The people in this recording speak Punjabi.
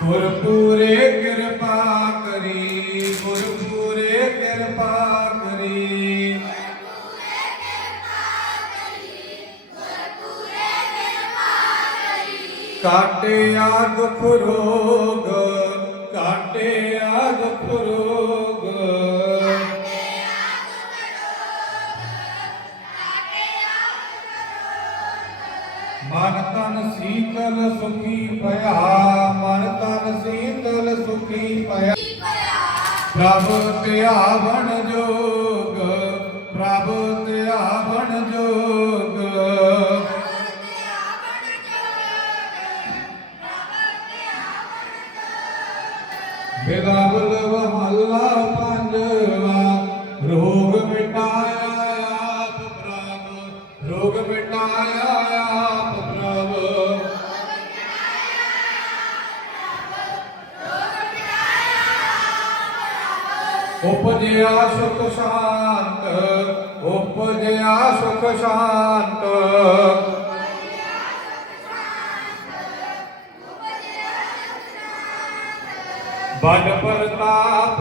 ਗੁਰ ਪੂਰੇ ਕਿਰਪਾ ਕਰੀ ਗੁਰ ਪੂਰੇ ਕਿਰਪਾ ਕਰੀ। ਕਾਟਿਆ ਦੁਖ ਰੋਗ ਕਾਟਿਆ ਦੁਖ ਰੋਗ ਮਨ ਤਨ ਸੀਤਲ ਸੁਖੀ ਭਇਆ ਸੀਤਲ ਸੁਖੀ ਪ੍ਰਭ ਧਿਆਵਣ ਜੋਗ, ਪ੍ਰਭ ਧਿਆਵਣ ਜੋਗ। ਬਿਲਾਵਲ ਮਹੱਲਾ ਪੰਜਵਾ, ਰੋਗ ਮਿਟਾਇਆ ਆਪ ਪ੍ਰਭ, ਰੋਗ ਮਿਟਾਇਆ ਉਪਜਿਆ ਸੁਖ ਸ਼ਾਂਤ ਉਪਜਿਆ ਸੁਖ ਸ਼ਾਂਤ ਬੜ ਪ੍ਰਤਾਪ